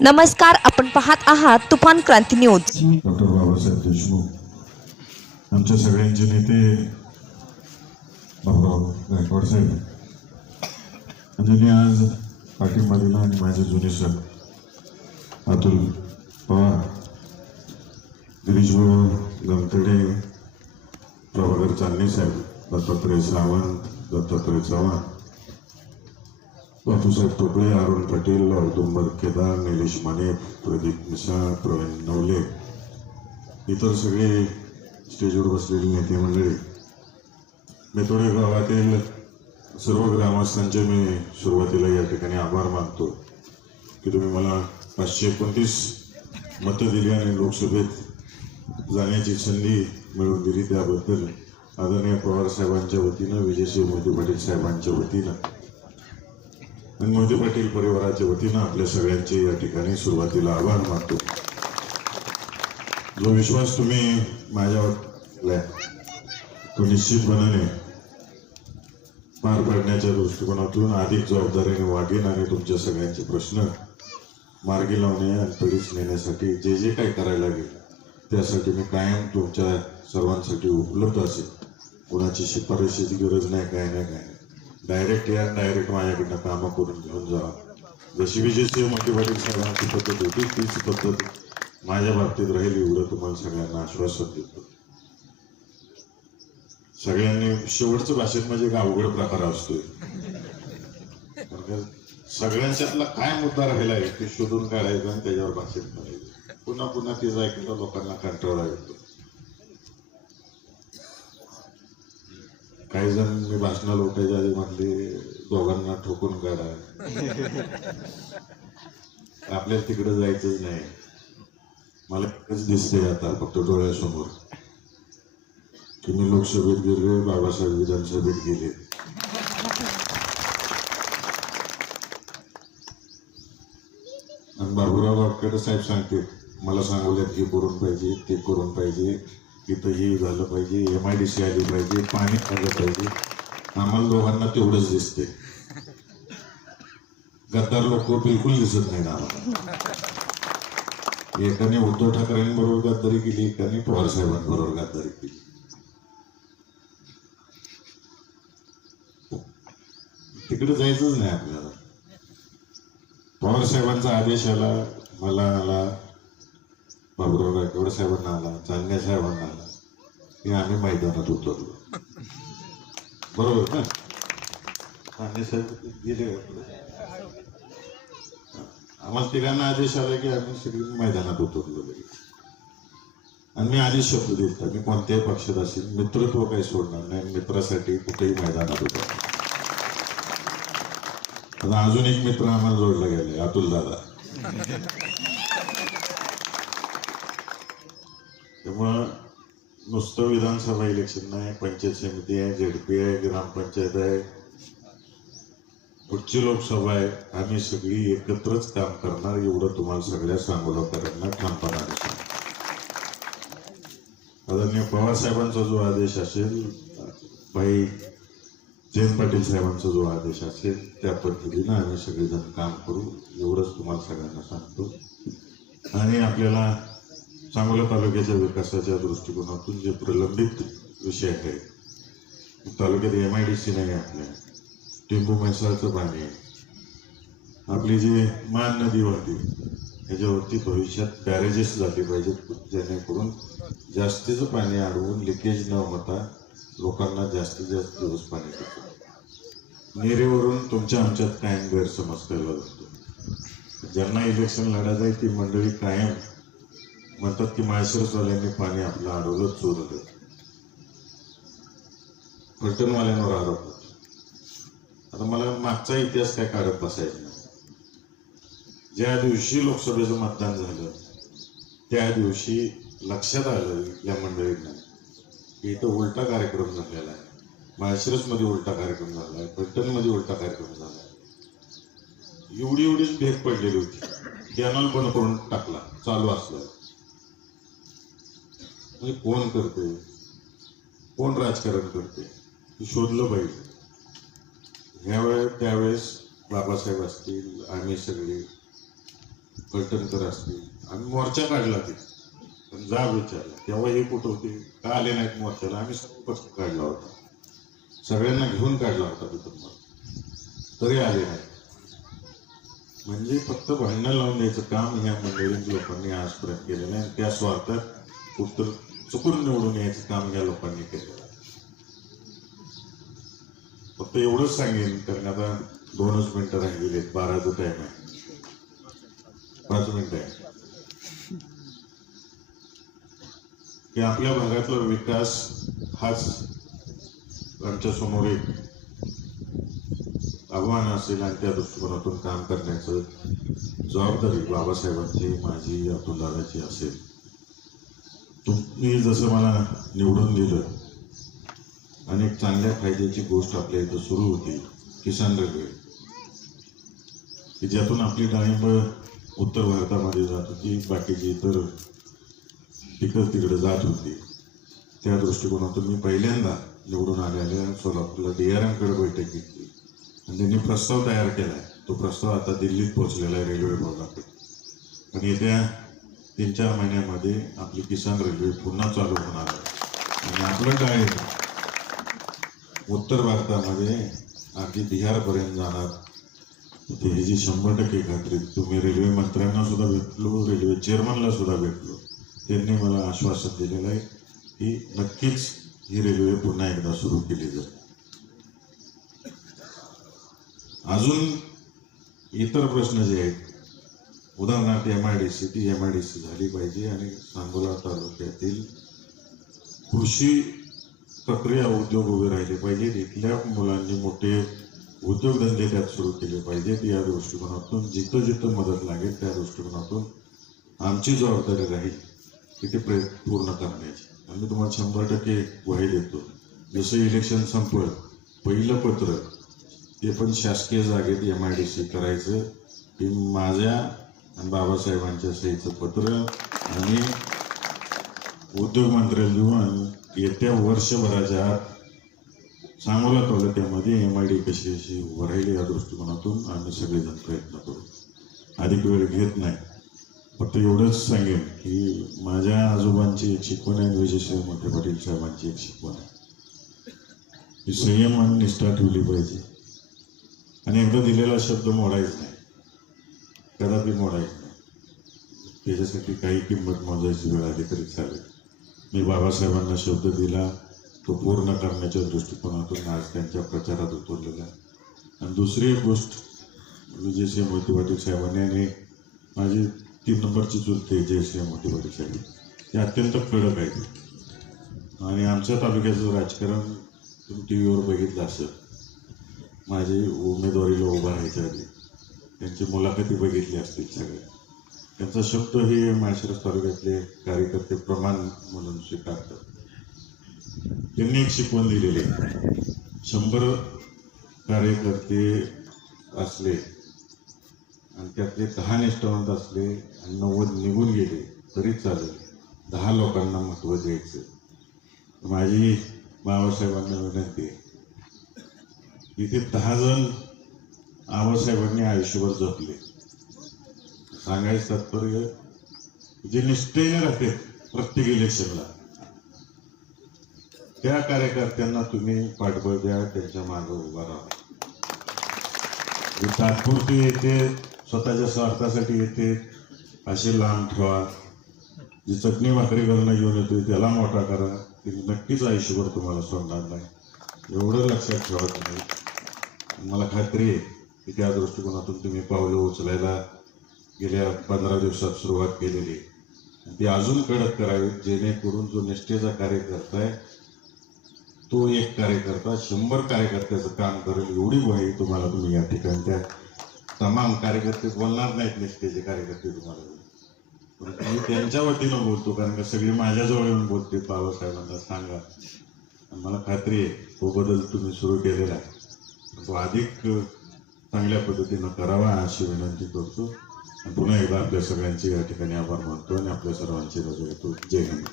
नमस्कार आपण पाहत आहात तुफान क्रांती न्यूज. डॉक्टर बाबासाहेब देशमुख आमच्या सगळ्यांचे नेते बाबुराव गायकवाड साहेब ज्यांनी आज पाठिंबा दिला आणि माझे जुने सर अतुल पवार गिरीशभाऊ गमतडे प्रभाकर चांदणे साहेब दत्तात्रय सावंत दत्तात्रय चव्हाण बापूसाहेब टोपळे अरुण पटेल औदुंबर केदार निलेश माने प्रदीप मिसाळ प्रवीण नवले इतर सगळे स्टेजवर बसलेले नेते मंडळी मेथोडे गावातील सर्व ग्रामस्थांचे मी सुरुवातीला या ठिकाणी आभार मानतो की तुम्ही मला पाचशे एकोणतीस मतं दिली आणि लोकसभेत जाण्याची संधी मिळवून दिली त्याबद्दल आदरणीय पवार साहेबांच्या वतीनं विजयसिंह मोदी पाटील साहेबांच्या वतीनं मोदी पाटील परिवाराच्या वतीनं आपल्या सगळ्यांचे या ठिकाणी सुरुवातीला आव्हान मानतो. जो विश्वास तुम्ही माझ्यावर तो निश्चितपणाने पार पाडण्याच्या दृष्टिकोनातून अधिक जबाबदारीने वागेन आणि तुमच्या सगळ्यांचे प्रश्न मार्गी लावणे आणि तडीस नेण्यासाठी जे जे काही करायला लागेल त्यासाठी मी कायम तुमच्या सर्वांसाठी उपलब्ध असेल. कोणाची शिफारशीची गरज नाही काय नाही काय नाही. डायरेक्ट या डायरेक्ट माझ्याकडनं कामं करून घेऊन जा. जशी विजयसिंह मोठी पाटील साहेबांची पद्धत होती तीच पद्धत माझ्या बाबतीत राहील एवढं तुम्हाला सगळ्यांना आश्वासन देतो. सगळ्यांनी शेवटचं भाषेत म्हणजे एक अवघड प्रकार असतोय. म्हणजे सगळ्यांच्यातला काय मुद्दा राहिला आहे ते शोधून काढायचं आणि त्याच्यावर भाषेत करायचं. पुन्हा पुन्हा तेच ऐकलं लोकांना कंटाळा येतो. काही जण मी भाषणाला उठायच्या आधी म्हटले दोघांना ठोकून काढा. आपल्याला तिकडे जायचंच नाही. मला एकच दिसतंय आता फक्त डोळ्यासमोर. की मी लोकसभेत गेले बाबासाहेब विधानसभेत गेले. आणि बाबूराव बापकडे साहेब सांगते मला सांगवल्यात हे करून पाहिजे ते करून पाहिजे. इथं हे झालं पाहिजे एम आय डी सी आली पाहिजे पाणी आलं पाहिजे. आम्हाला लोकांना तेवढंच दिसते गद्दार लोक बिलकुल दिसत नाही आम्हाला. एकाने उद्धव ठाकरेंबरोबर गद्दारी केली एकाने पवार साहेबांबरोबर गद्दारी केली. तिकडे जायचंच नाही आपल्याला. पवार साहेबांचा आदेश आला मला आला. बाबुराव गायकवाड साहेबांना आला चांदण्या साहेबांना आला. हे आम्ही मैदानात उतरलो बरोबर ना? चांदणे साहेब गेले आम्हाला तिघांना आदेश आला की आम्ही सगळी मैदानात उतरलो लगेच आणि मी आधीच शब्द दिलता मी कोणत्याही पक्षात असेल मित्रत्व काही सोडणार नाही मित्रासाठी कुठेही मैदानात होतो. आता अजून एक मित्र आम्हाला जोडला गेले अतुल दादा. त्यामुळं नुसतं विधानसभा इलेक्शन नाही पंचायत समिती आहे झेडपी आहे ग्रामपंचायत आहे पुढची लोकसभा आहे. आम्ही सगळी एकत्रच काम करणार एवढं तुम्हाला सगळ्या सांगोलाकरांना ठामपणाने आदरणीय पवारसाहेबांचा जो आदेश असेल भाई जयंत पाटील साहेबांचा जो आदेश असेल त्या पद्धतीनं आम्ही सगळेजण काम करू एवढंच तुम्हाला सगळ्यांना सांगतो. आणि आपल्याला सांगोला तालुक्याच्या विकासाच्या दृष्टिकोनातून जे प्रलंबित विषय आहेत तालुक्यात एम आय डी सी नाही आपल्या. टिंबू म्हैसाळचं पाणी आहे. आपली जी मान नदी वाहते ह्याच्यावरती भविष्यात बॅरेजेस झाले पाहिजेत जेणेकरून जास्तीचं पाणी अडवून लिकेज न होता लोकांना जास्तीत जास्त दिवस पाणी देतो नेरेवरून तुमच्या आमच्यात कायम गैरसमज केला जातो ज्यांना इलेक्शन लढायचं आहे ती मंडळी कायम म्हणतात की माळशिरसवाल्यांनी पाणी आपलं अडवलं चोरलं. फलटणवाल्यांवर आरोप होतो. आता मला मागचा इतिहास काय काढत बसायचा नाही. ज्या दिवशी लोकसभेचं मतदान झालं त्या दिवशी लक्षात आलं या मंडळींना की इथं उलटा कार्यक्रम झालेला आहे. माळशिरसमध्ये उलटा कार्यक्रम झाला आहे फलटणमध्ये उलटा कार्यक्रम झाला आहे. एवढी एवढीच भेट पडलेली होती. कॅनल बंद करून टाकला चालू असलं. म्हणजे कोण करते. कोण राजकारण करते? हे शोधलं पाहिजे. ह्या वेळेस त्यावेळेस बाबासाहेब असतील आम्ही सगळे. कलटणकर असतील. आम्ही मोर्चा काढला ते पण जा विचारला. तेव्हा हे कुठं होते? का आले नाहीत मोर्चाला? आम्ही संपर्क काढला होता. सगळ्यांना घेऊन काढला होता तिथून मग तरी आले नाही म्हणजे फक्त भांडणं लावून द्यायचं काम ह्या मंडळींच्या लोकांनी आजपर्यंत केलेलं आहे आणि त्या स्वार्थात उत्तर चुकून निवडून यायचं काम या लोकांनी केलं. फक्त एवढंच सांगेन कारण आता दोनच मिनिटं राहिलेली आहेत बाराचा टाइम आहे. पाच मिनिटं आहे. की आपल्या भागातला विकास हाच आमच्यासमोर एक आव्हान असेल आणि त्या दृष्टिकोनातून काम करण्याचं जबाबदारी बाबासाहेबांची माझी अतुलदादाची असेल. तुम्ही जसं मला निवडून दिलं अनेक चांगल्या फायद्याची गोष्ट आपल्या इथं सुरू होती किसान रेल्वे. की ज्यातून आपली डाळिंब उत्तर भारतामध्ये जात होती बाकीची इतर तिकडं तिकडं जात होती. त्या दृष्टिकोनातून मी पहिल्यांदा निवडून आलेल्या सोलापूरला डी आर एमकडे बैठक घेतली. आणि त्यांनी प्रस्ताव तयार केला. आहे तो प्रस्ताव आता दिल्लीत पोहोचलेला आहे रेल्वे विभागाकडे. आणि येत्या तीन चार महिन्यामध्ये आपली किसान रेल्वे पुन्हा चालू होणार आहे. आणि आपलं काय उत्तर भारतामध्ये अगदी बिहारपर्यंत जाणार. तिथे ह्याची शंभर टक्के खात्री तुम्ही रेल्वे मंत्र्यांना सुद्धा भेटलो रेल्वे चेअरमनला सुद्धा भेटलो. त्यांनी मला आश्वासन दिलेलं आहे की नक्कीच ही रेल्वे पुन्हा एकदा सुरू केली जाईल. अजून इतर प्रश्न जे आहेत उदाहरणार्थ एम आय डी सी ती एम आय डी सी झाली पाहिजे आणि सांगोला तालुक्यातील कृषी प्रक्रिया उद्योग उभे राहिले पाहिजेत. इथल्या मुलांनी मोठे उद्योगधंदे त्यात सुरू केले पाहिजेत. या दृष्टिकोनातून जिथं जिथं मदत लागेल त्या दृष्टिकोनातून आमची जबाबदारी राहील की ते प्रयत्न पूर्ण करण्याची. आम्ही तुम्हाला शंभर टक्के ग्वाही देतो. जसं इलेक्शन संपलं पहिलं पत्र ते पण शासकीय जागेत एम आय डी सी करायचं. की माझ्या बाबासाहेबांच्या सहीचं पत्र आणि उद्योग मंत्र्याला येत्या वर्षभराच्या आत सांगोला तालुक्यामध्ये एम आय डी कशी अशी उभं राहील या दृष्टिकोनातून आम्ही सगळेजण प्रयत्न करू. अधिक वेळ घेत नाही. फक्त एवढंच सांगेन की माझ्या आजोबांची एक शिकवण आहे आणि मोठे पाटील साहेबांची एक शिकवण आहे. की संयम आणि निष्ठा ठेवली पाहिजे. आणि एकदा दिलेला शब्द मोडायच नाही. कदापि मोडायचं नाही त्याच्यासाठी काही किंमत मोजायची वेळ आली तरी चालेल. मी बाबासाहेबांना शब्द दिला तो पूर्ण करण्याच्या दृष्टिकोनातून आज त्यांच्या प्रचारात उतरलेला आहे. आणि दुसरी एक गोष्ट जयश्री मोती पाटील साहेबांनी आणि माझी तीन नंबरची चुलते जयश्री मोती पाटील साहेब. ते अत्यंत कडक आहेत. आणि आमच्या तालुक्याचं राजकारण तुम्ही टी व्हीवर बघितलं असेल. माझी उमेदवारीला उभा राहायच्या आधी त्यांची मुलाखती बघितली असतील सगळ्या त्यांचा शब्द हे माळशिरस तालुक्यातले कार्यकर्ते प्रमाण म्हणून स्वीकारतात. त्यांनी एक शिकवण दिलेली शंभर कार्यकर्ते असले आणि त्यातले दहा निष्ठावंत असले आणि नव्वद निघून गेले तरी चालेल. दहा लोकांना महत्त्व द्यायचं. माझी बाबासाहेबांना विनंती आहे. इथे दहा जण आबासाहेबांनी आयुष्यभर जपले. सांगायचं तात्पर्य जे निष्ठेने राहते प्रत्येक इलेक्शनला त्या कार्यकर्त्यांना तुम्ही पाठबळ द्या त्यांच्या मागे उभा राहा. जे तात्पुरते येते स्वतःच्या स्वार्थासाठी येते असे लांब ठेवा. जी चटणी भाकरी करणं घेऊन येतोय त्याला मोठा करा. ते नक्कीच आयुष्यभर तुम्हाला सोडणार नाही. एवढं लक्षात ठेवा तुम्ही. मला खात्री आहे. की त्या दृष्टिकोनातून तुम्ही पावलं उचलायला गेल्या पंधरा दिवसात सुरुवात केलेली. ती अजून कडक करावी जेणेकरून जो निष्ठेचा कार्यकर्ता आहे तो एक कार्यकर्ता शंभर कार्यकर्त्याचं काम करेल एवढी वही तुम्हाला तुम्ही या ठिकाणी त्या तमाम कार्यकर्ते बोलणार नाहीत निष्ठेचे कार्यकर्ते तुम्हाला. पण मी त्यांच्या वतीनं बोलतो कारण का सगळी माझ्याजवळ येऊन बोलते बाबासाहेबांना सांगा. आणि मला खात्री आहे तो बदल तुम्ही सुरू केलेला आहे. तो अधिक चांगल्या पद्धतीनं करावा अशी विनंती करतो. पुन्हा एकदा आपल्या सगळ्यांचे या ठिकाणी आभार मानतो आणि आपल्या सर्वांची रजा घेतो. जय हिंद.